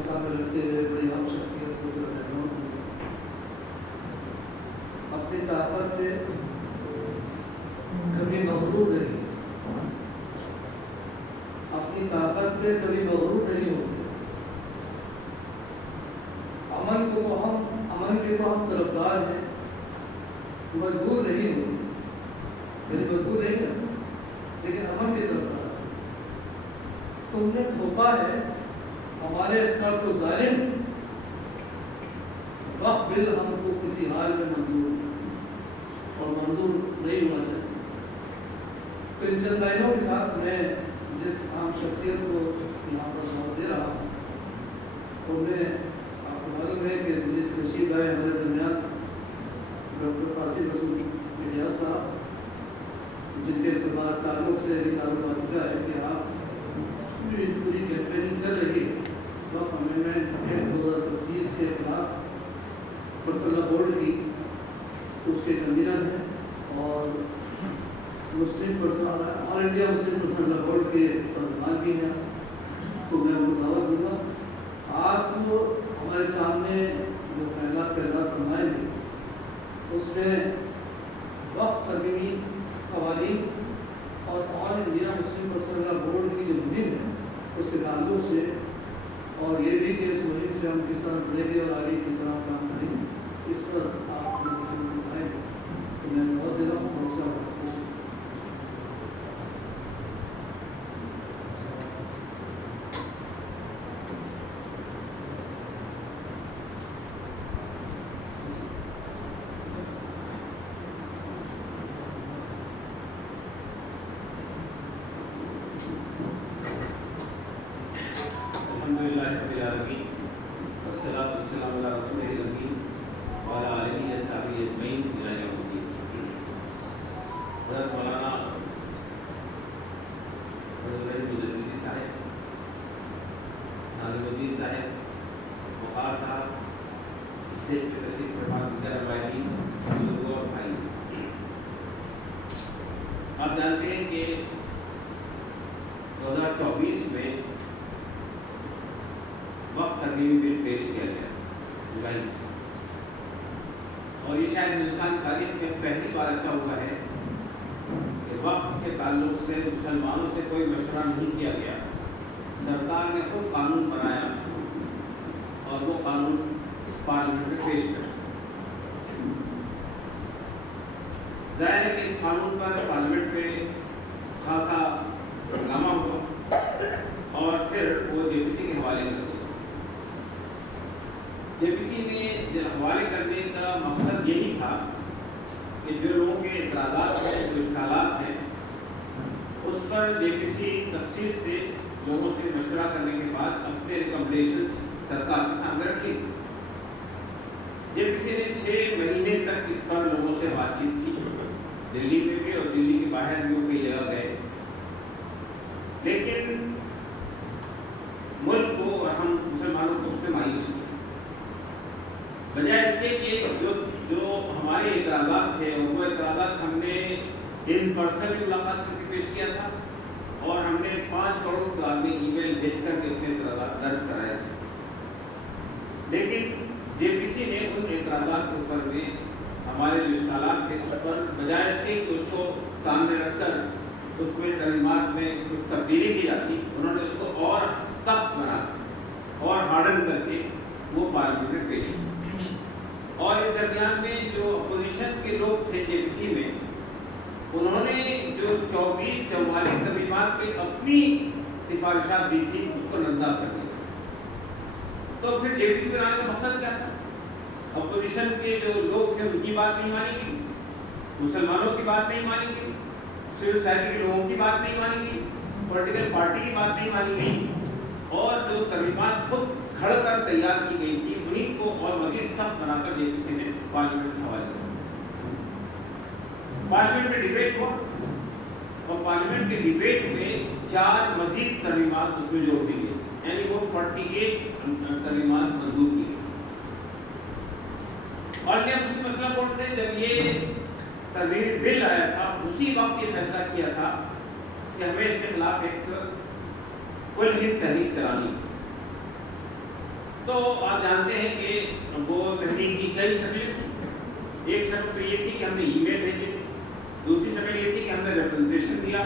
کے سامنے رکھتے ہوئے بڑی اہم شخصیت کو اپنی طاقت پہ کبھی مغرور نہیں، اپنی طاقت پہ کبھی مغرور نہیں ہوتے۔ امن کے تو ہم طرفدار ہیں، مجبور نہیں ہوتے، میری مجبور نہیں ہے، لیکن امن کی طرفدار۔ تم نے تھوپا ہے ہمارے سر تو ظالم، وقت بل ہم کو کسی حال میں منظور اور منظور نہیں ہونا چاہیے۔ تو ان چند لائنوں کے ساتھ میں جس عام شخصیت کو یہاں پر موت دے رہا ہوں، انہیں آپ کو معلوم ہے کہ دلی سے تشریف لائے ہمارے درمیان ڈاکٹر قاسم رسول الیاس صاحب، جن کے اعتبار تعلق سے بھی تعلق آ چکا ہے کہ آپ پوری کیمپیننگ چل رہی ہے وقت امینڈمنٹ ایکٹ 2025 کے خلاف پرسنل لا بورڈ کی، اس کے کنوینر ہیں اور مسلم پرسنل آل انڈیا مسلم پرسنل لا بورڈ کے ترجمان بھی ہیں۔ تو میں ان کو دعوت دوں گا، آپ کو ہمارے سامنے جو خیالات فرمائیں گے اس میں وقت ترمیمی قوانین اور آل انڈیا مسلم پرسنل لا بورڈ کی جو مہم ہے اس کے تعلق سے، اور یہ بھی کہ اس مہم سے ہم کس طرح جڑیں گے اور آگے کس طرح کام کریں گے، اس پر آپ بتائیں گے۔ تو میں بہت دے رہا ہوں، بہت سارا آپ جانتے ہیں کہ 2024 میں وقت ترمیمی بل پیش کیا گیا جولائی میں، اور یہ شاید ہندوستان کی تاریخ میں پہلی بار ایسا ہوا ہے کہ وقت کے تعلق سے مسلمانوں سے کوئی مشورہ نہیں کیا گیا، سرکار نے خود قانون بنایا اور وہ قانون پارلیمنٹ میں پیش کیا۔ ظاہر ہے کہ اس قانون پر پارلیمنٹ میں خاصا ہنگامہ ہوا اور پھر وہ جے پی سی کے حوالے کر دیا۔ جے پی سی نے حوالے کرنے کا مقصد یہی تھا کہ جو لوگوں کے اعتراضات ہیں، جو اشکالات ہیں، اس پر جے پی سی تفصیل سے لوگوں سے مشورہ کرنے کے بعد اپنے ریکمنڈیشنز سرکار کے سامنے رکھی۔ جے پی سی نے 6 مہینے تک اس پر لوگوں سے بات چیت کی، دلی میں بھی اور دلی کے باہر بھی وہ کئی جگہ گئے، لیکن ملک کو اور ہم مسلمانوں کو اس میں مایوس کیا، بجائے اس کے کہ جو ہمارے اعتراضات تھے وہ اعتراضات ہم نے ان پرسن ملاقات کر کے پیش کیا تھا، اور ہم نے 5 کروڑ تعداد میں ای میل بھیج کر کے اپنے اعتراضات درج کرائے تھے، لیکن جے پی سی نے ان اعتراضات کے اوپر میں ہمارے جو اشکالات تھے اس پر بجائے اس کے کہ اس کو سامنے رکھ کر اس میں ترمیمات میں کچھ تبدیلی کی جاتی، انہوں نے اس کو اور سخت بنا اور ہارڈن کر کے وہ پارلیمنٹ میں پیش کیا۔ اور اس درمیان میں جو اپوزیشن کے لوگ تھے جے پی سی میں، انہوں نے جو 24-44 ترمیمات پہ اپنی سفارشات دی تھی اس کو نزدہ کر دیا۔ تو پھر جے پی سی بنانے کا مقصد کیا تھا؟ اپوزیشن کے جو لوگ تھے ان کی بات نہیں مانی گئی، مسلمانوں کی بات نہیں مانی گئی، سول سوسائٹی کے لوگوں کی بات نہیں مانی گئی، پولیٹیکل پارٹی کی بات نہیں مانی گئی، اور جو ترمیمات خود کھڑ کر تیار کی گئی تھی انہیں کو اور مزید سخت بنا کر جے پی سی نے پارلیمنٹ کے حوالے کیا۔ پارلیمنٹ میں ڈیبیٹ ہوا اور پارلیمنٹ کے ڈیبیٹ میں 4 مزید ترمیمات اس میں جوڑ دی گئی، یعنی وہ 48 ترمیمات منظور کی گئی۔ اور یہ مسلم مسئلہ بورڈ نے جب یہ ترمیمی بل آیا تھا اسی وقت یہ فیصلہ کیا تھا کہ ہمیں اس کے خلاف ایک کل ہند تحریک چلانی، تو آپ جانتے ہیں کہ وہ تحریک کی کئی شکلیں تھیں. ایک شکل تو یہ تھی کہ ہم نے ای میل بھیجے, دوسری شکل یہ تھی کہ ہم نے ریپرزنٹیشن دیا,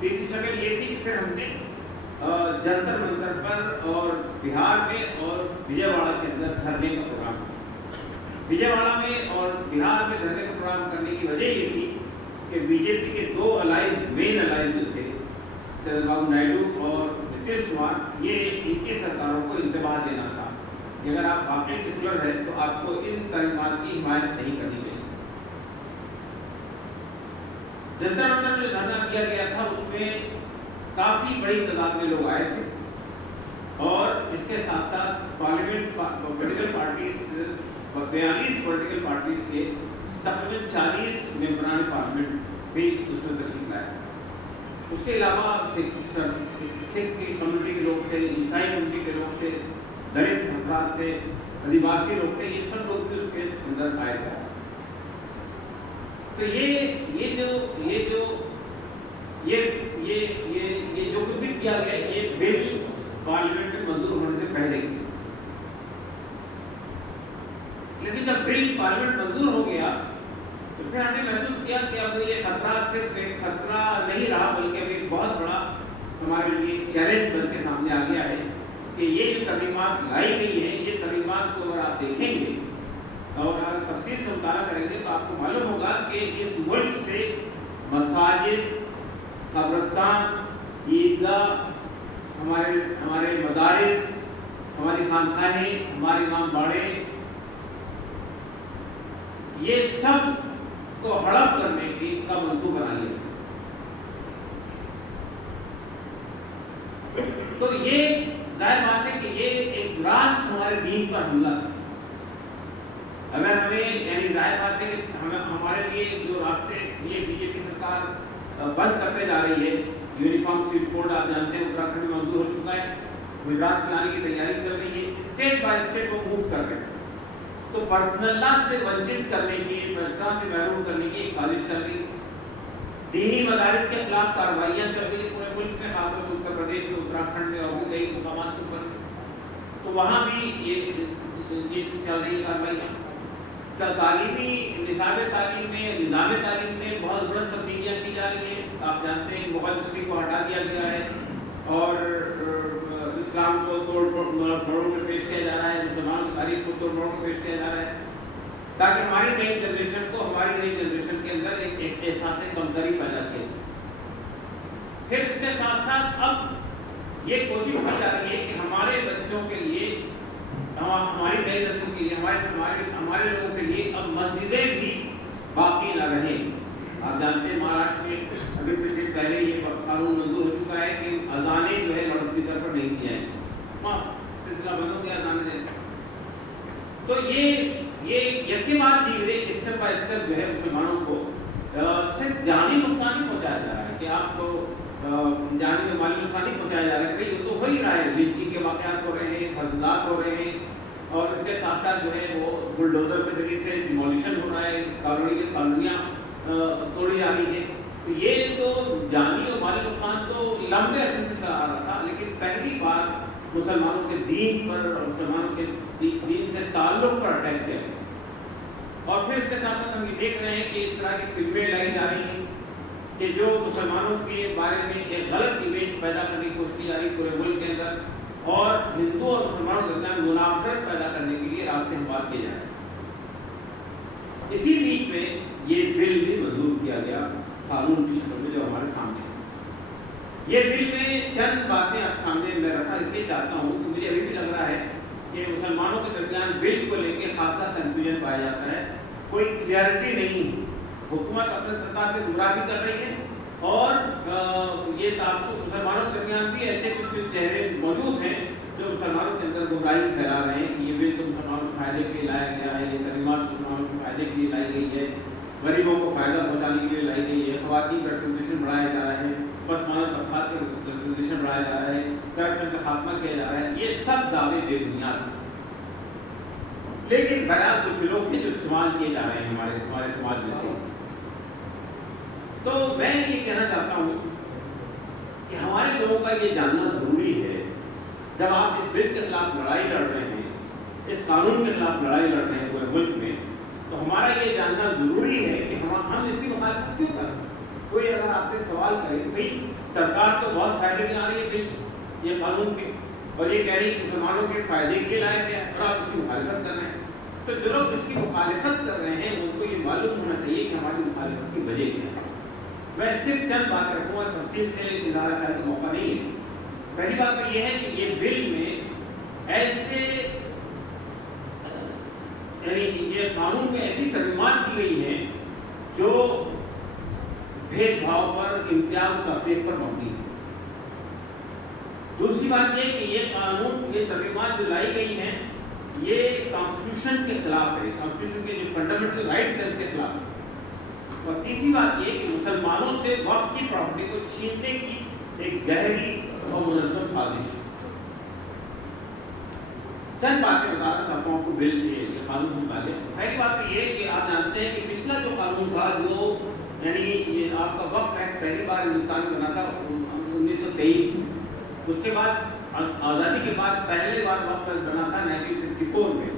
تیسری شکل یہ تھی کہ پھر ہم نے جنتر منتر پر اور بہار میں اور وجے واڑہ کے اندر دھرنے کا پروگرام کیا. وجے واڑہ میں اور بہار میں دھرنے کا پروگرام کرنے کی وجہ یہ تھی کہ بی جے پی کے دو مین الائز جو تھے, چندر بابو نائیڈو اور نتیش کمار, یہ ان کی سرکاروں کو انتباہ دینا تھا کہ اگر آپ واقعی سیکولر ہیں تو آپ کو ان ترمیمات کی حمایت نہیں کرنی چاہیے. جنتر منتر میں جو دھرنا دیا گیا تھا اس میں کافی بڑی تعداد میں لوگ آئے تھے, اور اس کے ساتھ ساتھ parliament political parties 42 political parties کے تقریباً 40 ممبران پارلیمنٹ بھی اس میں تشریف لائے. اس کے علاوہ سکھ کی کمیونٹی کے لوگ تھے, عیسائی کمیونٹی کے لوگ تھے, دلت افراد تھے, آدیواسی لوگ تھے, یہ سب لوگ بھی اس کے اندر آئے تھے. تو یہ جو کچھ بھی کیا گیا یہ بل پارلیمنٹ میں منظور ہونے سے پہلے کی. لیکن جب بل پارلیمنٹ منظور ہو گیا تو پھر ہم نے محسوس کیا کہ اب یہ خطرہ صرف ایک خطرہ نہیں رہا بلکہ اب ایک بہت بڑا ہمارے لیے چیلنج بن کے سامنے آ گیا ہے کہ یہ جو ترمیمات لائی گئی ہیں, یہ ترمیمات کو اگر آپ دیکھیں گے اور اگر تفصیل سے مطالعہ کریں گے تو آپ کو معلوم ہوگا کہ اس ملک سے مساجد, قبرستان, عیدگاہ, ہمارے مدارس, ہماری خانقاہیں, ہمارے امام باڑے, یہ سب کو ہڑپ کرنے کی کا منصوبہ بنا لیا. تو یہ ظاہر بات ہے کہ یہ ایک راست ہمارے دین پر حملہ تھا. اگر ہمیں یعنی ظاہر بات ہے کہ ہمارے لیے جو راستے یہ بی جے پی سرکار بند کرتے جا رہی ہے, یونیفارم سویپ کوڈ آپ جانتے ہیں اتراکھنڈ میں منظور ہو چکا ہے, گجرات میں لانے کی تیاری چل رہی ہے, اسٹیٹ بائی اسٹیٹ وہ موو کر رہے ہیں. تو پرسنل لا سے ونچت کرنے کی, بچہ سے محروم کرنے کی ایک سازش چل رہی ہے. دینی مدارس کے خلاف کارروائیاں چل رہی ہیں پورے ملک میں, خاص طور سے اتر پردیش میں, اتراکھنڈ میں اور بھی کئی مقامات پر. تو وہاں بھی یہ چل رہی ہے کارروائیاں. تعلیمی نصاب تعلیم میں, نظام تعلیم میں بہت بڑی تبدیلیاں کی جا رہی ہیں. آپ جانتے ہیں مغل ہسٹری کو ہٹا دیا گیا ہے اور اسلام کو توڑ مروڑ کے پیش کیا جا رہا ہے, مسلمانوں کی تاریخ کو توڑ مروڑ کے پیش کیا جا رہا ہے, تاکہ ہماری نئی جنریشن کے اندر ایک احساس کمتری پیدا کیا جائے. پھر اس کے ساتھ ساتھ اب یہ کوشش کی جا رہی ہے کہ ہمارے بچوں کے لیے, ہماری نئی نسل کے لیے, ہمارے لوگوں کے لیے اب مسجدیں بھی باقی نہ رہیں. آپ جانتے ہیں مہاراشٹر میں ابھی کچھ دن پہلے یہ قانون منظور ہو چکا ہے کہ اذانیں جو ہے لاؤڈ اسپیکر پر نہیں کی جائیں. سلسلہ بند ہو گیا اذانیں دینے. تو یہ یقیناً چیزیں اسٹیپ بائی اسٹیپ جو ہے مسلمانوں کو صرف جانی نقصان نہیں پہنچایا جا رہا ہے کہ آپ کو جانی و مالی نقصان نہیں پہنچایا جا رہا ہے, کہ یہ تو ہو ہی رہا ہے. لنچنگ کے واقعات ہو رہے ہیں, فضلات ہو رہے ہیں, اور اس کے ساتھ ساتھ جو ہے وہ بلڈوزر کے ذریعے سے ڈیمولیشن ہو رہا ہے, کالونیاں توڑی جا رہی ہیں. تو یہ تو جانی اور مالی نقصان تو لمبے عرصے سے چلا آ رہا تھا, لیکن پہلی بار مسلمانوں کے دین پر اور مسلمانوں کے دین سے تعلق پر اٹیک کیا گیا. اور پھر اس کے ساتھ ساتھ ہم یہ دیکھ رہے ہیں کہ اس طرح کی فلمیں لائی جا رہی ہیں کہ جو مسلمانوں کے بارے میں ایک غلط امیج پیدا کرنے کی کوشش کی جا رہی ہے پورے ملک کے اندر, اور ہندو اور مسلمانوں کے درمیان منافرت پیدا کرنے کے لیے راستے ہموار کیے جا رہے ہیں. اسی بیچ میں یہ بل بھی منظور کیا گیا قانون کی شکل میں جو ہمارے سامنے ہے. یہ بل میں چند باتیں آپ سامنے میں رکھنا اس لیے چاہتا ہوں کہ مجھے ابھی بھی لگ رہا ہے کہ مسلمانوں کے درمیان بل کو لے کے خاصا کنفیوژن پایا جاتا ہے, کوئی کلیئرٹی نہیں. حکومت اپنے سطح سے گمراہ بھی کر رہی ہے, اور یہ تعصب مسلمانوں کے درمیان بھی ایسے کچھ چہرے موجود ہیں جو مسلمانوں کے اندر گمراہی پھیلا رہے ہیں کہ یہ بل تو مسلمانوں کے فائدے کے لیے لایا گیا ہے, یہ ترمیمات مسلمانوں کے فائدے کے لیے لائی گئی ہے, غریبوں کو فائدہ پہنچانے کے لیے لائی گئی ہے, خواتین کا ریپرزنٹیشن بڑھایا جا رہا ہے, پسماندہ طبقات کا ریپرزنٹیشن بڑھایا جا رہا ہے, کرپشن کا خاتمہ کیا جا رہا ہے. یہ سب دعوے بے بنیاد ہیں, لیکن بہرحال کچھ لوگ ہیں جو استعمال کیے جا رہے ہیں ہمارے سماج میں سے. تو میں یہ کہنا چاہتا ہوں کہ ہمارے لوگوں کا یہ جاننا ضروری ہے جب آپ اس بل کے خلاف لڑائی لڑ رہے ہیں، اس قانون کے خلاف لڑائی لڑ رہے ہیں پورے ملک میں، تو ہمارا یہ جاننا ضروری ہے کہ ہم اس کی مخالفت کیوں کر رہے ہیں۔ کوئی اگر آپ سے سوال کرے کہ بھائی سرکار تو بہت فائدے گنا رہی ہے بل یہ قانون کے، اور یہ کہہ رہی ہے کہ مسلمانوں کے فائدے کے لیے لایا گیا اور آپ اس کی مخالفت کر رہے ہیں، تو جو لوگ اس کی مخالفت کر رہے ہیں ان کو یہ معلوم ہونا چاہیے کہ ہماری مخالفت کی وجہ کیا ہے۔ میں صرف چند باتیں رکھوں گا، تفصیل سے اظہار خیال کا موقع نہیں ہے۔ پہلی بات تو یہ ہے کہ یہ بل میں ایسے یعنی یہ قانون میں ایسی ترمیمات کی گئی ہیں جو بھید بھاؤ پر، امتیاز و تفریق پر مبنی ہے۔ دوسری بات یہ کہ یہ قانون، یہ ترمیمات جو لائی گئی ہیں یہ کانسٹیٹیوشن کے خلاف ہے، کانسٹیٹیوشن کے جو فنڈامنٹل رائٹس ہیں اس کے خلاف ہے۔ اور تیسری بات یہ کہ مسلمانوں سے وقف کی پراپرٹی کو چھیننے کی ایک گہری اور منظم سازش ہے۔ چند باتیں بتانا چاہتا ہوں آپ کو بل یہ قانون سے متعلق۔ پہلی بات تو یہ کہ آپ جانتے ہیں کہ پچھلا جو قانون تھا، جو یعنی یہ آپ کا وقف ایکٹ پہلی بار ہندوستان میں بنا تھا 1923 میں، اس کے بعد آزادی کے بعد پہلے بار وقف بنا تھا 1954 میں،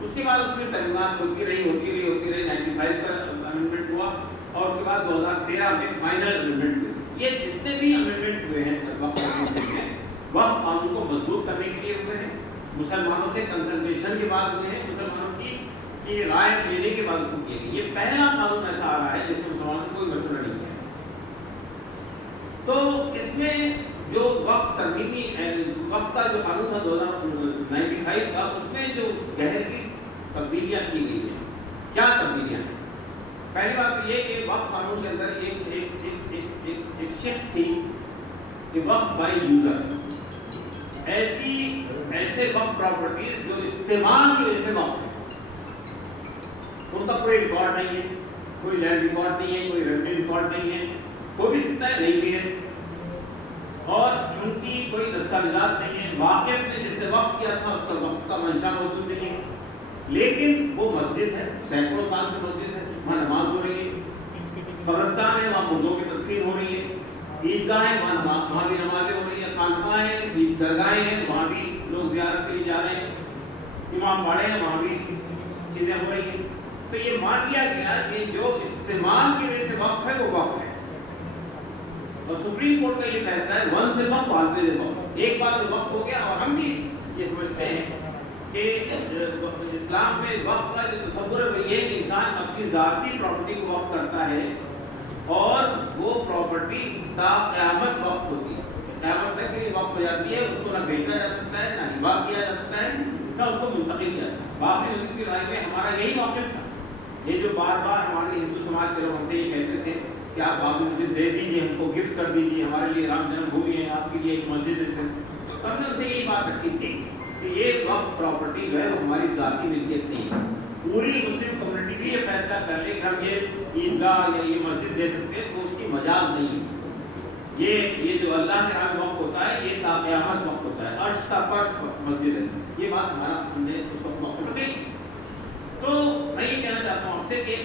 اس کے بعد اس میں ترمیمات ہوتی رہی 95 کا امینڈمنٹ ہوا، اور اس کے بعد 2013 میں فائنل امینڈمنٹ ہوئی۔ یہ جتنے بھی امینڈمنٹ ہوئے ہیں وقف قانون کو مضبوط کرنے کے لیے ہوئے ہیں، مسلمانوں سے کنسلٹیشن کے بعد ہوئے ہیں، مسلمانوں کی رائے لینے کے بعد اس کو کیے گئے۔ یہ پہلا قانون ایسا آ رہا ہے جس میں مسلمانوں سے کوئی مشورہ نہیں ہے۔ تو اس میں جو وقف ترمیمی وقف کا جو قانون تھا 1995 کا، اس میں جو گہری تبدیلیاں کی گئی ہیں۔ کیا تبدیلیاں ہیں؟ پہلی بات تو یہ کہ وقف قانون کے اندر ایک شک تھی کہ وقف بائی یوزر، ایسے وقف پراپرٹیز جو استعمال کی وجہ سے وقف ہے، ان کا کوئی ریکارڈ نہیں ہے، کوئی لینڈ ریکارڈ نہیں ہے، کوئی ریونیو ریکارڈ نہیں ہے، ہو بھی سکتا ہے نہیں بھی ہے، اور ان کی کوئی دستاویزات نہیں ہے، واقف نے جس نے وقف کیا تھا اس کا وقف کا منشا موجود نہیں ہے، لیکن وہ مسجد ہے، سینکڑوں سال سے مسجد ہے، وہاں نماز ہو رہی ہے، قبرستان ہے، وہاں مردوں کی تدفین ہو رہی ہے، عیدگاہیں وہاں بھی نمازیں ہو رہی ہیں، خانقاہیں، درگاہیں ہیں، وہاں بھی لوگ زیارت کے لیے جا رہے ہیں، امام باڑے ہیں، وہاں بھی چیزیں ہو رہی ہیں۔ تو یہ مان لیا گیا کہ جو استعمال کی وجہ سے وقف ہے وہ وقف ہے، اور سپریم کورٹ کا یہ فیصلہ ہے ون سے وقف آلویز وقف، ایک بار جو وقف ہو گیا۔ اور ہم بھی یہ سمجھتے ہیں کہ اسلام میں وقف کا جو تصور ہے وہ یہ کہ انسان اپنی ذاتی پراپرٹی کو وقف کرتا ہے، اور وہ پراپرٹی تا قیامت وقف ہوتی ہے، قیامت تک کے لیے وقف ہو جاتی ہے، اس کو نہ بیچا جا سکتا ہے، نہ ہبا کیا جا سکتا ہے، نہ اس کو منتقل کیا جاتا ہے۔ بابری مسجد کی رائے میں ہمارا یہی موقف تھا۔ یہ جو بار بار ہمارے ہندو سماج کے لوگ ہم سے یہ کہتے تھے کہ آپ بابری مسجد دے دیجیے، ہم کو گفٹ کر دیجیے، ہمارے لیے رام جنم بھومی ہے، آپ کے لیے ایک مسجد ہے، ہم نے ان سے یہی بات رکھی تھی کہ یہ وقف پراپرٹی جو ہے وہ ہماری ذاتی ملکیت نہیں ہے۔ پوری مسلم کمیونٹی بھی یہ فیصلہ کر لے کہ ہم یہ عیدگاہ یا یہ مسجد دے سکتے ہیں تو اس کی مجاز نہیں ہے۔ یہ جو اللہ کے راہ وقف ہوتا ہے یہ تا قیامت وقف ہوتا ہے، عرش تا فرش مسجد ہے۔ یہ بات ہمارا ہم نے اس وقت وقف گئی۔ تو میں یہ کہنا چاہتا ہوں آپ سے کہ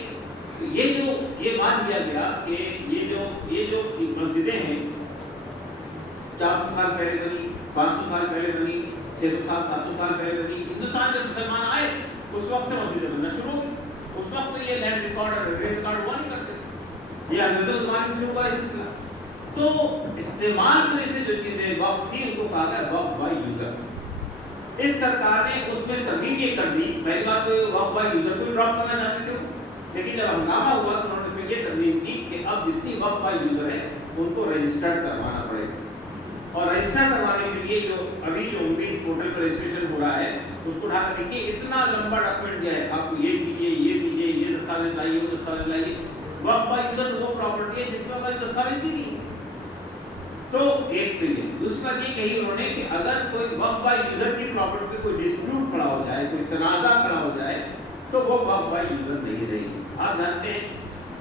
یہ مان لیا گیا کہ یہ جو مسجدیں ہیں 400 سال پہلے بنی، 500 سال پہلے بنی، 600 سال 700 سال پہلے بنی، ہندوستان جب مسلمان آئے اس وقت سے مسجدیں بننا شروع ہوئی۔ اس وقت تو یہ لینڈ ریکارڈ اور ریونیو ریکارڈ ہوا نہیں کرتے، یہ حضرت عثمان سے ہوا یہ سلسلہ۔ تو استعمال کی وجہ سے جو چیزیں وقف تھی ان کو کہا گیا وقف بائی یوزر۔ اس سرکار نے اس میں ترمیم یہ کر دی، پہلی بات تو وقف بائی یوزر کو ڈراپ کرنا چاہتے تھے، لیکن جب ہنگامہ ہوا تو انہوں نے اس میں یہ ترمیم کی کہ اب جتنی وقف بائی یوزر ہے ان کو رجسٹرڈ کروانا پڑے گا، اور رجسٹر کروانے کے لیے جو ابھی جو امید پورٹل پر رجسٹریشن ہو رہا ہے اس کو اٹھا کر دیکھیے، اتنا لمبا ڈاکومنٹ دیا ہے، آپ کو یہ دیجیے، یہ دستاویز لائیے، وہ دستاویز لائیے۔ وقف بائی یوزر تو وہ پراپرٹی ہے جس میں کوئی دستاویز ہی نہیں ہے۔ تو ایک تو یہ، دوسری بات یہ کہی انہوں نے کہ اگر کوئی وقف بائی یوزر کی پراپرٹی پہ کوئی ڈسپیوٹ کھڑا ہو جائے، کوئی تنازع کھڑا ہو جائے تو وہ وقف بائی یوزر نہیں رہے گی۔ آپ جانتے ہیں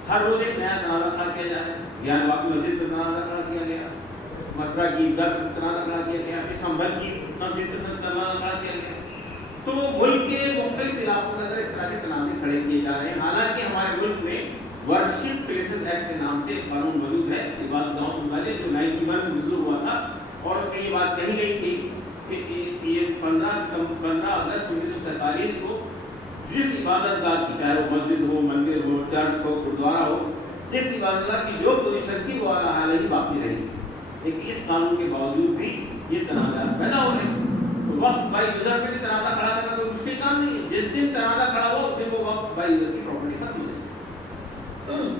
ہر روز ایک نیا تنازع کھڑا کیا جائے، گیان باغ مسجد پہ تنازع کھڑا کیا گیا، متھرا کی عیدگاہ پہ تنازع کھڑا کیا گیا، پھر سنبھل کی مسجد پہ تنازع کھڑا کیا گیا۔ تو ملک کے مختلف علاقوں کے اندر اس طرح کے تنازع کھڑے کیے جا رہے ہیں، حالانکہ ہمارے ملک میں ورشپ پلیسز ایکٹ کے نام سے قانون موجود ہے، عبادت گاہوں سے متعلق جو 91 میں منظور ہوا تھا، اور اس میں یہ بات کہی گئی تھی کہ یہ 15 اگست 1947 کو جس عبادت گاہ کی، چاہے وہ مسجد ہو، مندر ہو، چرچ ہو، گردوارا ہو، جس عبادت گاہ کی جو پوزیشن تھی وہ حال ہی باقی رہی، لیکن اس قانون کے باوجود بھی یہ تنازعات پیدا ہو رہے ہیں۔ وقت بائی یوزر پہ بھی تنازع کھڑا کرنا کوئی مشکل کام نہیں ہے، جس دن تنازع کھڑا ہو اس دن وہ وقت بائی یوزر کی پراپرٹی ختم ہو جائے۔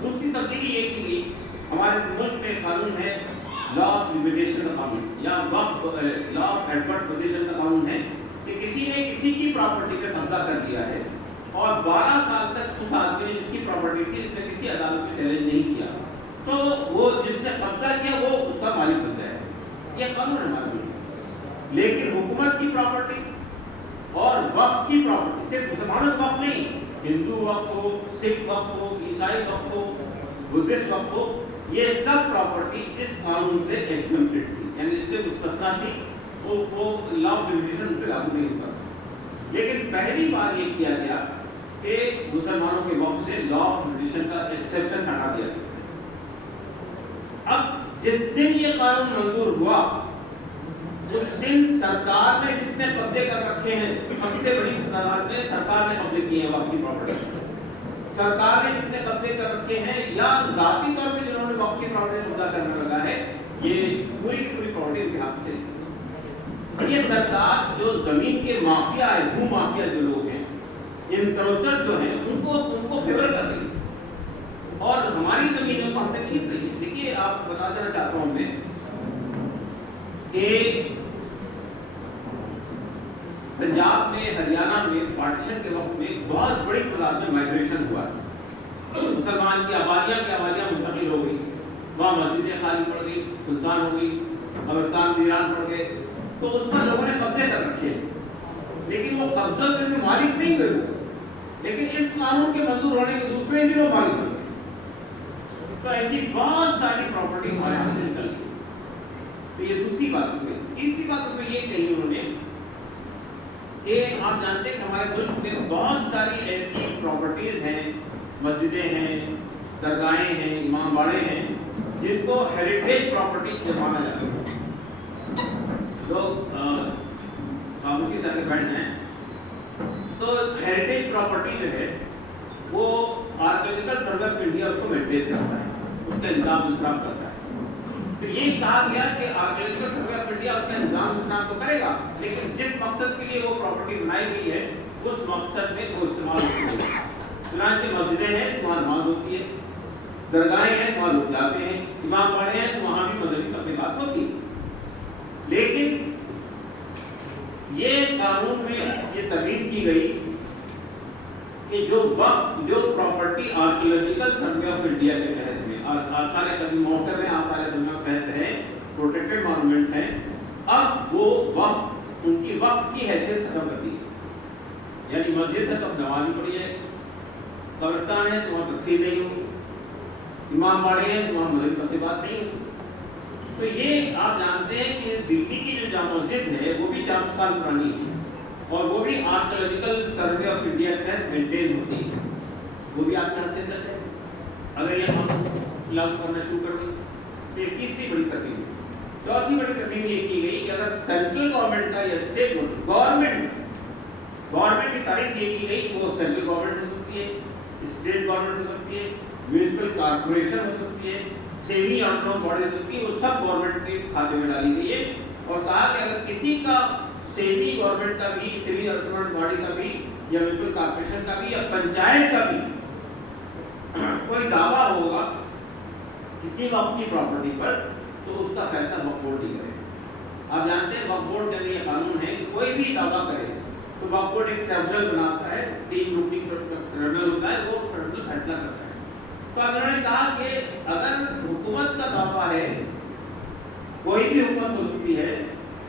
دوسری تبدیلی یہ کی گئی، ہمارے ملک میں قانون ہے لا آف لمیٹیشن کا قانون، یا وقت لا آف ایڈورس پوزیشن کا قانون ہے کہ کسی نے کسی کی پراپرٹی پہ قبضہ کر دیا ہے اور 12 سال تک اس آدمی نے جس کی پراپرٹی تھی اس نے کسی عدالت میں چیلنج نہیں کیا، تو وہ جس نے قبضہ کیا وہ اس کا مالک بن جائے، یہ قانون ہے ہمارے ملک۔ لیکن حکومت کی پراپرٹی اور وقف کی پراپرٹی، صرف مسلمانوں کا وقف نہیں، ہندو وقف ہو، سکھ وقف ہو، عیسائی وقف ہو، بدھسٹ وقف ہو، یہ سب پراپرٹی اس قانون سے ایگزمپٹڈ تھی، یعنی اس سے مستثنا تھی، وہ لا آف لمیٹیشن ان پہ لاگو نہیں ہوتا۔ لیکن پہلی بار یہ کیا گیا کہ مسلمانوں کے وقف سے لا آف لمیٹیشن کا ایکسیپشن ہٹا دیا گیا۔ اب جس دن یہ قانون منظور ہوا اس دن سرکار نے جتنے قبضے کر رکھے ہیں، سب سے بڑی تعداد میں سرکار نے قبضے کیے ہیں وقف کی پراپرٹی، سرکار نے جتنے قبضے کر رکھے ہیں یا ذاتی طور پہ جنہوں نے وقف کی پراپرٹی قبضہ کرنے لگا ہے، یہ پوری کی پوری پراپرٹی ان کے ہاتھ سے چلی۔ یہ سرکار جو زمین کے مافیا ہے، بھو مافیا جو لوگ ہیں، انکروچر جو ہیں، ان کو فیور کر رہی ہے اور ہماری زمینوں کو ہم سے چھین رہی ہے۔ دیکھیے آپ بتا دینا چاہتا ہوں میں کہ پنجاب میں، ہریانہ میں پارٹیشن کے وقت میں بہت بڑی تعداد میں مائگریشن ہوا ہے، مسلمان کی آبادیاں منتقل ہو گئی، وہاں مسجدیں خالی پڑ گئی، سنسان ہو گئی، قبرستان ویران پڑ گئے، تو اس پر لوگوں نے قبضے کر رکھے ہیں، لیکن وہ قبضہ سے مالک نہیں ہوئے، لیکن اس قانون کے منظور ہونے کے دوسرے دن وہ مالک ہوئے۔ تو ایسی بہت ساری پراپرٹی ہمارے یہاں سے نکل گئی۔ تو یہ دوسری بات ہوئی۔ تیسری بات میں یہ کہی انہوں نے کہ آپ جانتے ہیں کہ ہمارے ملک میں بہت ساری ایسی پراپرٹیز ہیں، مسجدیں ہیں، درگاہیں ہیں، امام باڑے ہیں، جن کو ہیریٹیج پراپرٹی سے مانا جاتا ہے۔ لوگ خاموشی سے بیٹھ جائیں تو ہیریٹیج پراپرٹی جو ہے وہ آرکیولوجیکل سروے آف انڈیا اس کو مینٹین کرتا ہے، اس کا انتظام انصراف کرتا ہے۔ تو یہ کہا گیا کہ آرکیولوجیکل سروے آف انڈیا اس کا انتظام انصراف تو کرے گا، لیکن جس مقصد کے لیے وہ پراپرٹی بنائی گئی ہے اس مقصد میں وہ استعمال ہوتی ہے۔ چنانچہ مسجدیں ہیں تو وہاں نماز ہوتی ہے، درگاہیں ہیں تو وہاں لوگ جاتے ہیں، امام باڑے ہیں تو وہاں بھی مذہبی تقریبات ہوتی ہیں۔ لیکن یہ قانون میں یہ ترمیم کی گئی کہ جو وقت جو property archaeological survey of India کے تحت میں آثار قدیم محترم آثار قدیمہ کے تحت ہے، پروٹیکٹڈ مانومنٹ ہے، اب وہ وقت ان کی وقف کی حیثیت ختم کر دی ہے۔ یعنی مسجد ہے تو اب نماز ہی پڑھی ہے، قبرستان ہے تو وہاں تقسیم نہیں ہو، امام باڑے ہیں تو وہاں مذہبی تقریبات نہیں ہو۔ تو یہ آپ جانتے ہیں کہ دلی کی جو جامع مسجد ہے وہ بھی 400 سال پرانی ہے اور وہ بھی آرکیولوجیکل سروے آف انڈیا کے تحت مینٹین ہوتی ہے، وہ بھی آپ کے یہاں سے کرتے ہیں۔ اگر یہ ہم لاگو کرنا شروع کر دیں تو یہ تیسری بڑی ترمیم۔ چوتھی بڑی ترمیم یہ کی گئی کہ اگر سینٹرل گورنمنٹ کا یا اسٹیٹ گورنمنٹ کی تعریف یہ کی گئی کہ وہ سینٹرل گورنمنٹ ہو سکتی ہے، اسٹیٹ گورنمنٹ ہو سکتی ہے، میونسپل کارپوریشن ہو سکتی ہے، سیمی آٹونومس باڈی ہو سکتی ہے، وہ سب گورنمنٹ کے کھاتے میں ڈالی گئی ہے۔ اور کہا کہ اگر کسی کا سیمی گورنمنٹ کا بھی، سیمی آٹونومس باڈی کا بھی یا میونسپل کارپوریشن کا بھی یا پنچایت کا بھی کوئی دعویٰ ہوگا کسی وقت کی پراپرٹی پر تو اس کا فیصلہ وقف بورڈ نہیں کرے گا۔ آپ جانتے ہیں وقف بورڈ کے لیے یہ قانون ہے کہ کوئی بھی دعویٰ کرے تو وقف بورڈ ایک ٹریبونل بناتا ہے، 3 رکنی ٹریبونل ہوتا ہے، وہ ٹریبونل فیصلہ کرتا ہے۔ تو انہوں نے کہا کہ اگر حکومت کا دعویٰ ہے، کوئی بھی حکومت ہو سکتی ہے،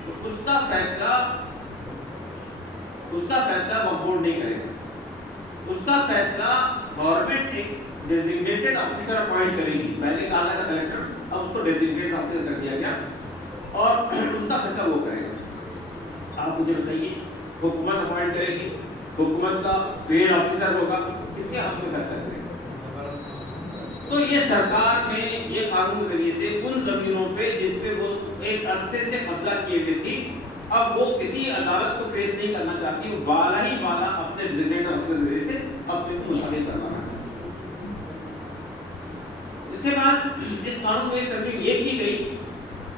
تو اس کا فیصلہ وقف بورڈ نہیں کرے گا، اس کا فیصلہ گورنمنٹ ایک ڈیزگنیٹڈ آفیسر اپوائنٹ کرے گی۔ پہلے کہا گیا تھا کلیکٹر، اب اس کو ڈیزگنیٹڈ آفیسر کر دیا گیا اور اس کا فیصلہ وہ کرے گا۔ آپ مجھے بتائیے، حکومت اپوائنٹ کرے گی، حکومت کا پیڈ آفیسر ہوگا، اس کے حق میں فیصلہ کرے گا۔ تو یہ سرکار نے یہ قانون کے ذریعے سے ان زمینوں پہ جس پہ وہ ایک عرصے سے قبضہ کیے ہوئے تھی، اب وہ کسی عدالت کو فیس نہیں کرنا چاہتی، وہ بالا ہی بالا اپنے ڈیزگنیٹڈ افسر کے ذریعے سے اپنے کو مستقل کروانا چاہتی ہے۔ اس کے بعد اس قانون میں ترمیم یہ کی گئی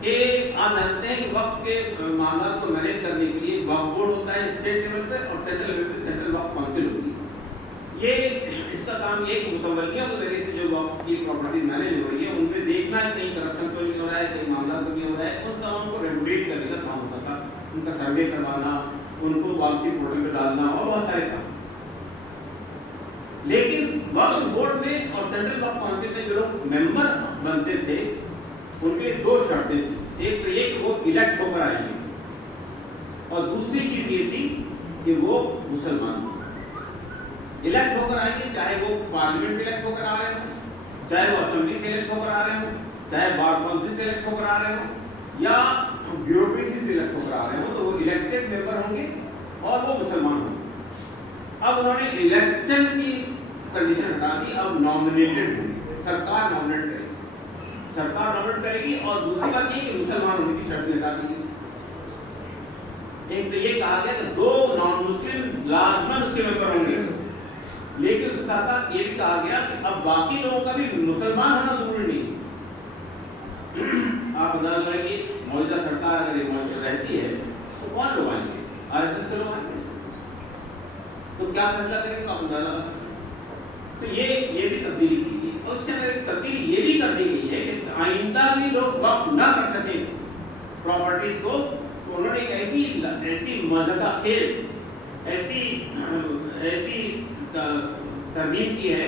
کہ آپ جانتے ہیں کہ وقف کے معاملات کو مینیج کرنے کے لیے وقف بورڈ ہوتا ہے اسٹیٹ لیول پہ، اور سینٹرل لیول پہ سینٹرل وقف کونسل ہوتی ہے۔ یہ اس کا کام یہ کہ متولیوں کے ذریعے سے جو وقف کی پراپرٹی مینیج ہو رہی ہے ان پہ دیکھنا ہے کہیں کرپشن تو نہیں ہو رہا ہے، کہیں معاملات تو نہیں ہو رہا ہے، ان تمام کو ریگولیٹ کرنے کا کام ہوتا تھا، ان کا سروے کروانا، ان کو پالیسی پورٹل پہ ڈالنا اور بہت سارے کام۔ لیکن وقف بورڈ میں اور سینٹرل وقف کونسل میں جو لوگ ممبر بنتے تھے ان کے لیے دو شرطیں تھیں، ایک تو یہ کہ وہ الیکٹ ہو کر آئیں گے، اور دوسری چیز یہ تھی کہ وہ مسلمان ہوں۔ الیکٹ ہو کر آئیں گے، چاہے وہ پارلیمنٹ سے الیکٹ ہو کر آ رہے ہوں، چاہے وہ اسمبلی سے الیکٹ ہو کر آ رہے ہوں، چاہے بار کونسل سے الیکٹ ہو کر آ رہے ہوں، یا بیوروکریسی سے الیکٹ ہو کر آ رہے ہوں، تو وہ الیکٹڈ ممبر ہوں گے اور وہ مسلمان ہوں گے۔ اب انہوں نے الیکشن کی کنڈیشن ہٹا دی، اب نامنیٹڈ ہوں گے، سرکار نامنیٹ کرے گی، سرکار نامنیٹ کرے گی، اور دوسری بات یہ کہ مسلمان ہونے کی شرط ہٹا دی گئی۔ ایک تو یہ کہا گیا کہ دو نان مسلم لازمن اس کے ممبر ہوں گے، لیکن اس کے ساتھ ساتھ یہ بھی کہا گیا کہ اب باقی لوگوں کا بھی مسلمان ہونا ضروری نہیں ہے۔ آپ اندازہ لگائیں گے موجودہ سرکار اگر یہ موجود رہتی ہے تو کون لوگ آئیں گے؟ RSS کے لوگ آئیں گے، تو کیا فیصلہ کریں گے آپ اندازہ لگا سکتے ہیں۔ تو یہ بھی تبدیلی کی گئی، اور اس کے اندر ایک تبدیلی یہ بھی کر دی گئی ہے کہ آئندہ بھی لوگ وقف نہ کر سکیں پراپرٹیز کو، تو انہوں نے ایک ایسی مذہبہ خیز ایسی ترمیم کی ہے،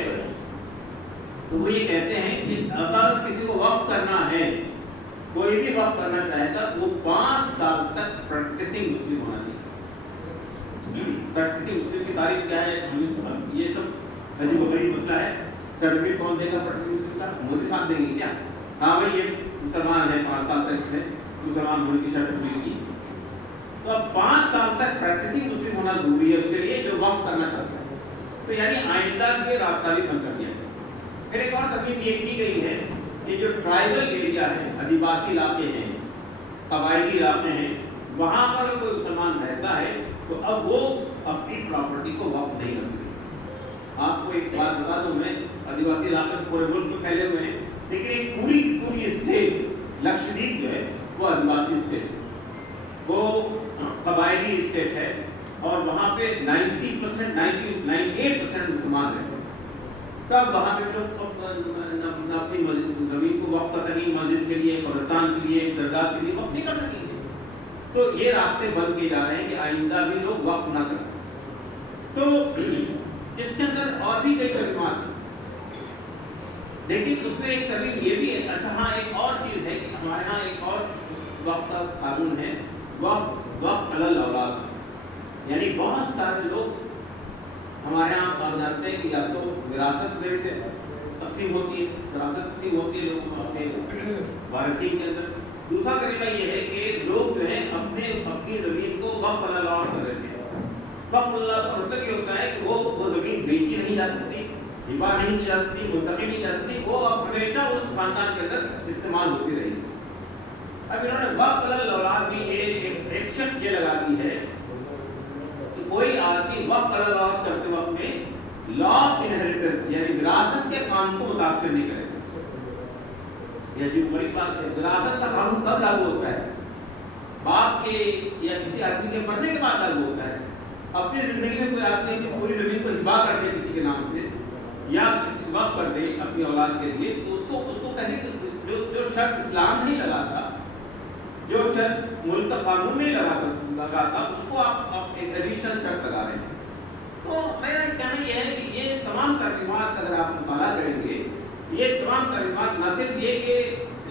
تو وہ یہ کہتے ہیں کہ اگر کسی کو وقف کرنا ہے، کوئی بھی وقف کرنا چاہے گا، وہ 5 سال تک پریکٹسنگ مسلم ہونا چاہیے۔ پریکٹسنگ مسلم کی تعریف کیا ہے؟ یہ سب عجیب و غریب مسئلہ ہے۔ سرٹیفکیٹ کون دے گا پریکٹسنگ مسلم کا؟ مودی صاحب دیں گے کیا؟ ہاں بھائی یہ مسلمان ہے، 5 سال تک ہے مسلمان ہونے کی سرٹیفکیٹ کی، تو اب 5 سال تک پریکٹسنگ مسلم ہونا ضروری ہے اس کے لیے جو وقف کرنا چاہتا ہے، تو یعنی آئندہ کے راستہ بھی بند کر دیا گیا۔ پھر ایک اور ترمیم یہ کی گئی ہے کہ جو ٹرائبل ایریا ہے، آدیواسی علاقے ہیں، قبائلی علاقے ہیں، وہاں پر کوئی مسلمان رہتا ہے تو اب وہ اپنی پراپرٹی کو وقف نہیں کر سکتے۔ آپ کو ایک بات بتا دوں، میں آدیواسی علاقے پورے ملک میں پھیلے ہوئے ہیں، لیکن ایک پوری اسٹیٹ لکشدیپ جو ہے وہ آدیواسی اسٹیٹ ہے، وہ قبائلی اسٹیٹ ہے، اور وہاں پہ 98% مسلمان رہتے ہیں۔ تب وہاں پہ لوگ اپنی زمین کو وقف کر سکیں، مسجد کے لیے، قبرستان کے لیے، درگاہ کے لیے وقف نہیں کر سکیں گے، تو یہ راستے بند کیے جا رہے ہیں کہ آئندہ بھی لوگ وقف نہ کر سکیں۔ تو اس کے اندر اور بھی کئی ترجمات ہیں، لیکن اس میں ایک ترجیح یہ بھی ہے، اچھا ہاں ایک اور چیز ہے کہ ہمارے ہاں ایک اور وقت کا قانون ہے، وقت علی الاولاد، یعنی بہت سارے لوگ ہمارے یہاں آپ جانتے ہیں کہ یا تو وراثت کے ذریعے تقسیم ہوتی ہے، وراثت تقسیم ہوتی ہے لوگوں اپنے وارثین کے اندر۔ دوسرا طریقہ یہ ہے کہ لوگ جو ہے اپنی زمین کو وقف علی الاولاد کر دیتے ہیں۔ وقف علی الاولاد کا مطلب یہ ہوتا ہے کہ وہ زمین بیچی نہیں جا سکتی، ہبہ نہیں کی جا سکتی، منتقل نہیں جا سکتی، وہ اب ہمیشہ اس خاندان کے اندر استعمال ہوتی رہے گی۔ اب انہوں نے وقف علی الاولاد میں ایک شرط یہ لگا دی ہے کہ کوئی آدمی وقف علی الاولاد کرتے وقت میں لا آف انہیریٹنس یعنی وراثت کے قانون کو متاثر نہیں کرے گا۔ یہ عجیب بڑی بات ہے، وراثت کا قانون کب لاگو ہوتا ہے؟ باپ کے یا کسی آدمی کے مرنے کے بعد لاگو ہوتا ہے۔ اپنی زندگی میں کوئی آدمی اپنی پوری زمین کو ہبہ کر دے کسی کے نام سے یا کسی وقف کر دے اپنی اولاد کے لیے، تو اس کو کیسے جو شرط اسلام نہیں لگاتا، جو شرط ملک کا قانون نہیں لگاتا، اس کو آپ ایک ایڈیشنل شرط لگا رہے ہیں۔ تو میرا کہنا یہ ہے کہ یہ تمام ترمیمات اگر آپ مطالعہ کریں گے، یہ تمام ترمیمات نہ صرف یہ کہ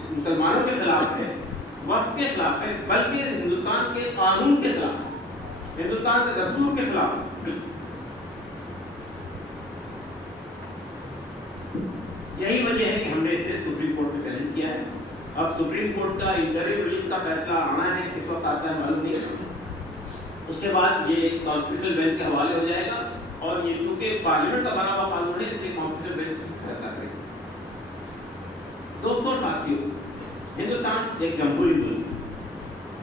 مسلمانوں کے خلاف ہے، وقف کے خلاف ہے، بلکہ ہندوستان کے قانون کے خلاف ہے، ہندوستان کے دستور کے خلاف ہے۔ یہی وجہ ہے کہ ہم نے اسے سپریم کورٹ میں چیلنج کیا ہے۔ اب سپریم کورٹ کا انٹریم ریلیف کا فیصلہ آنا ہے، کس وقت آتا ہے معلوم نہیں۔ اس کے بعد یہ کانسٹیٹیوشنل بینچ کے حوالے ہو جائے گا، اور یہ چونکہ پارلیمنٹ کا بنا ہوا قانون ہے، اس لیے کانسٹیٹیوشنل بینچ فیصلہ کرے گا۔ دوستوں ساتھیوں، ہندوستان ایک جمہوری ملک ہے،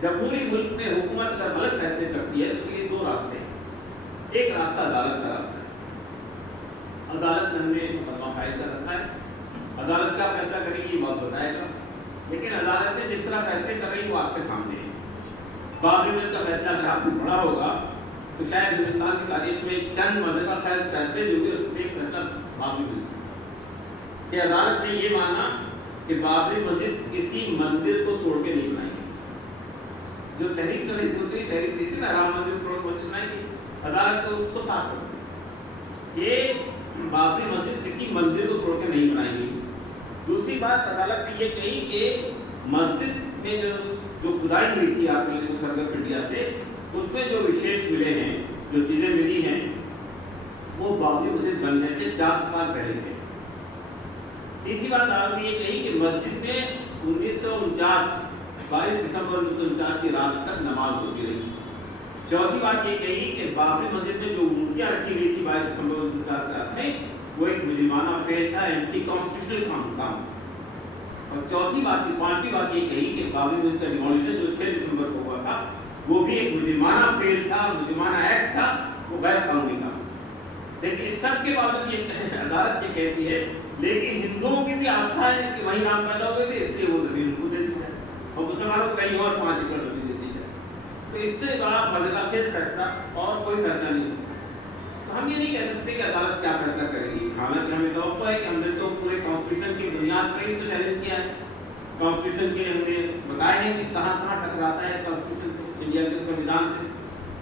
جمہوری ملک میں حکومت اگر غلط فیصلے کرتی ہے تو اس کے لیے 2 راستے ہیں. ایک راستہ عدالت کا راستہ ہے. عدالت نے ہم نے مقدمہ فائل کر رکھا ہے. عدالت کا فیصلہ کرے گی وقت بتائے گا، لیکن عدالت نے جس طرح فیصلے کر رہی وہ آپ کے سامنے ہے. بابری مسجد کا فیصلہ اگر آپ نے پڑھا ہوگا تو شاید ہندوستان کی تاریخ میں چند مذہبہ خیر فیصلے جو ہوئے اس میں ایک فیصلہ بابری مسجد کہ عدالت نے یہ مانا کہ بابری مسجد کسی مندر کو توڑ کے نہیں بنائی گئی. جو تحریک چلی تحریک دی تھی نا رام مندر توڑ مسجد بنائی تھی، عدالت نے اس کو صاف کر دیا کہ بابری مسجد کسی مندر کو توڑ کے نہیں بنائی گئی. دوسری بات عدالت نے یہ کہی کہ مسجد میں جو کھدائی ہوئی تھی آرکیولوجیکل سروے آف انڈیا سے، اس میں جو وشیش ملے ہیں، جو چیزیں ملی ہیں، وہ بابری مسجد بننے سے 400 سال پہلے تھے. تیسری بات عدالت نے یہ کہی کہ مسجد میں 22 دسمبر 1949 کی رات تک نماز ہوتی رہی. چوتھی بات یہ کہی کہ بابری مسجد میں جو مورتیاں رکھی گئی تھی 22 دسمبر 1949 کی رات میں، وہ ایک مجرمانہ فعل تھا، اینٹی کانسٹیٹیوشنل کام. اور پانچویں بات یہ کہی کہ بابری مسجد کا ڈیمولیشن جو 6 دسمبر کو ہوا تھا وہ بھی ایک مجرمانہ فعل تھا، مجرمانہ ایکٹ تھا، وہ غیر قانونی تھا. لیکن اس سب کے باوجود یہ عدالت یہ کہتی ہے لیکن ہندوؤں کی بھی آستھا ہے کہ وہیں رام پیدا ہوئے تھے، اس لیے وہ زمین ان کو دے دی جائے اور مسلمانوں کو کہیں اور 5 ایکڑ زمین دے دی جائے. تو اس سے بڑا مذہب خیز فیصلہ اور کوئی فیصلہ نہیں ہو سکتا. تو ہم یہ نہیں کہہ سکتے کہ عدالت کیا فیصلہ کرے گی. حالانکہ ہمیں توقع ہے کہ ہم نے تو پورے کانسٹیٹیوشن کی بنیاد پر ہی تو چیلنج کیا ہے. کانسٹیٹیوشن کے ہم نے بتائے ہیں کہ کہاں کہاں ٹکراتا ہے کانسٹیٹیوشن انڈیا کے سنویدھان سے.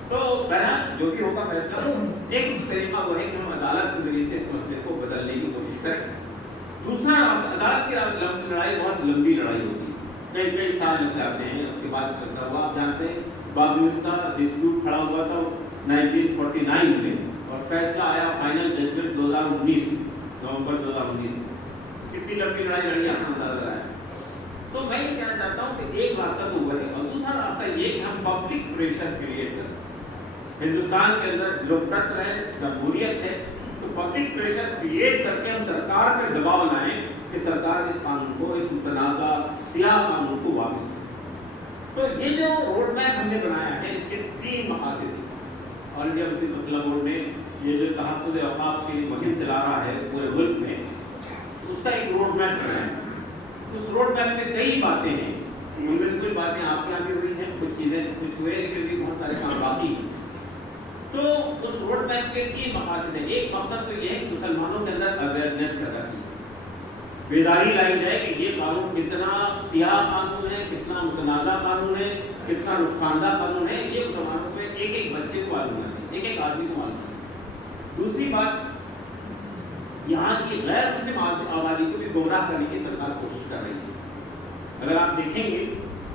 تو بہرحال جو بھی ہوگا فیصلہ، ایک طریقہ وہ ہے کہ ہم عدالت کے ذریعے سے اس مسئلے کو بدلنے کی کوشش کریں. دوسرا راستہ، عدالت کی لڑائی بہت لمبی لڑائی ہوتی ہے، کئی سال لگ جاتے ہیں. اس کے بعد کرتا ہوا آپ جانتے ہیں بابری مسجد کا ڈسپیوٹ کھڑا ہوا تھا 1949 میں اور فیصلہ آیا فائنل ججمنٹ 2019 نومبر 2019 میں. کتنی لمبی لڑائی لڑی آپ کو اندازہ لگایا. تو میں یہ کہنا چاہتا ہوں کہ ایک راستہ تو وہ ہے، اور دوسرا راستہ یہ کہ ہم پبلک پریشر کریٹ کریں. ہندوستان کے اندر لوکتنتر ہے، جمہوریت ہے، تو پبلک پریشر کریٹ کر کے ہم سرکار پہ دباؤ لائیں کہ سرکار اس قانون کو، اس متنازع سیاہ قانون کو واپس کرے. تو یہ جو روڈ میپ ہم نے بنایا ہے اس کے 3 مقاصد ہیں. آل انڈیا مسلم مسئلہ بورڈ نے یہ جو تحفظ اوقاف کی مہم چلا رہا ہے پورے ملک میں، اس کا ایک روڈ میپ بنایا ہے. اس روڈ میپ میں کئی باتیں ہیں، ان میں سے کچھ باتیں آپ کے یہاں بھی ہوئی ہیں، کچھ چیزیں کچھ ہوئے لیکن بھی بہت سارے کام باقی ہیں. تو اس روڈ میپ کے 3 مقاصد ہیں. ایک مقصد تو یہ ہے کہ مسلمانوں کے اندر اویئرنیس پیدا کی، بیداری لائی جائے کہ یہ قانون کتنا سیاہ قانون ہے، کتنا متنازع قانون ہے، کتنا نقصان دہ قانون ہے. یہ مسلمانوں میں ایک بچے کو معلوم ہونا چاہیے، ایک آدمی کو معلوم ہونا چاہیے. دوسری بات، یہاں کی غیر مسلم آبادی کو بھی گمراہ کرنے کی سرکار کوشش کر رہی ہے. اگر آپ دیکھیں گے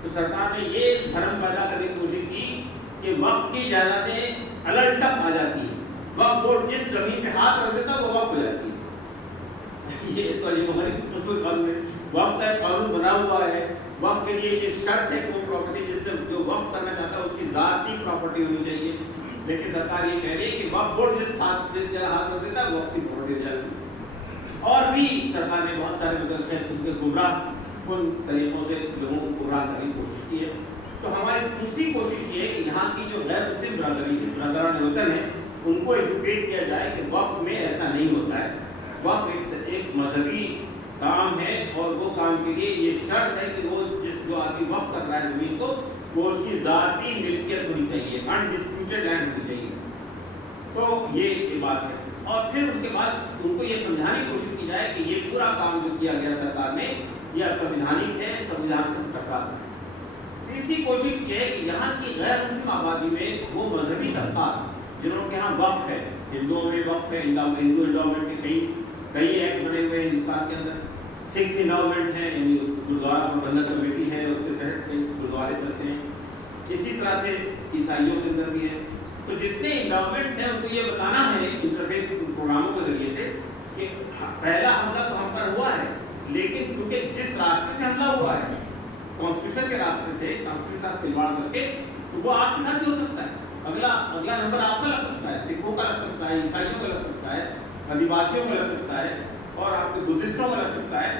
تو سرکار نے یہ بھرم پیدا کرنے کی کوشش کی کہ وقف کی جائیدادیں الگ ٹپ آ جاتی ہیں، وقف بورڈ جس زمین پہ ہاتھ رکھ دیتا وہ وقف ہو جاتی ہے. یہ تو عجیب و غریب قانون ہے. وقف کا ایک قانون بنا ہوا ہے، وقف کے لیے یہ شرط ہے کہ وہ پراپرٹی جس نے جو وقف کرنا چاہتا ہے اس کی ذاتی پراپرٹی ہونی چاہیے. لیکن سرکار یہ کہہ رہی ہے کہ وقف بورڈ جس جگہ ہاتھ رکھ دیتا ہے وہ وقف کی پراپرٹی ہو جاتی ہے. اور بھی سرکار نے بہت سارے مدرسے ان کے گمراہ کن طریقوں سے لوگوں کو گمراہ کرنے کی کوشش کی ہے. تو ہماری دوسری کوشش یہ ہے کہ یہاں کی جو غیر مسلم برادری ہے، برادران وطن ہے، ان کو ایجوکیٹ کیا جائے کہ وقف میں ایسا نہیں ہوتا ہے. وقف ایک مذہبی کام ہے اور وہ کام کے لیے یہ شرط ہے کہ وہ جو آدمی وقف کر رہا ہے زمین کو، وہ اس کی ذاتی ملکیت ہونی چاہیے، انڈسپیوٹڈ لینڈ ہونی چاہیے. تو یہ بات ہے. اور پھر اس کے بعد ان کو یہ سمجھانے کی کوشش کی جائے کہ یہ پورا کام جو کیا گیا سرکار نے یہ سنویدھانک ہے، سنویدھان سے ٹکراتا ہے. تیسری کوشش یہ ہے کہ یہاں کی غیر مسلم آبادی میں وہ مذہبی طبقات جنہوں کے یہاں وقف ہے، ہندوؤں میں وقف ہے، ہندو انڈاؤمنٹ کے کئی ایکٹ بنے ہوئے ہیں ہندوستان کے اندر. سکھ انڈاؤمنٹ ہے، یعنی گرودوارا پربندھک کمیٹی ہے، اس کے تحت کئی گرودوارے چلتے ہیں. اسی طرح سے عیسائیوں کے اندر بھی ہے. تو جتنے انڈاؤمنٹ ہیں ان کو یہ بتانا ہے انٹرفیتھ پروگراموں کے ذریعے سے کہ پہلا حملہ تو ہم پر ہوا ہے، لیکن کیونکہ جس راستے سے حملہ ہوا ہے کانسٹیٹیوشن کے راستے سے، کانسٹیٹیوشن کا کھلواڑ کر کے، تو وہ آپ کے ساتھ بھی ہو سکتا ہے. اگلا نمبر آپ کا لگ سکتا ہے، سکھوں کا لگ سکتا ہے، عیسائیوں کا لگ سکتا ہے، آدیواسیوں کا لگ سکتا ہے اور آپ کے بدھسٹوں کا لگ سکتا ہے.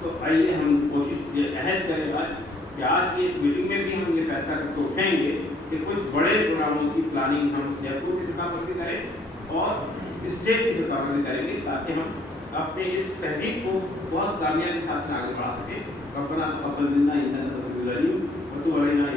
تو آئیے ہم کوشش یہ عہد کریں آج کہ آج کی اس میٹنگ میں بھی ہم یہ فیصلہ کر کے اٹھیں گے کہ کچھ بڑے پروگراموں کی پلاننگ ہم جے پور کی سطح پر بھی کریں اور اسٹیٹ کی سطح پر بھی کریں گے تاکہ ہم اپنے اس تحریک کو بہت کامیابی ساتھ میں آگے بڑھا سکیں. ربنا تقبل منا انک انت السمیع العلیم وتب علینا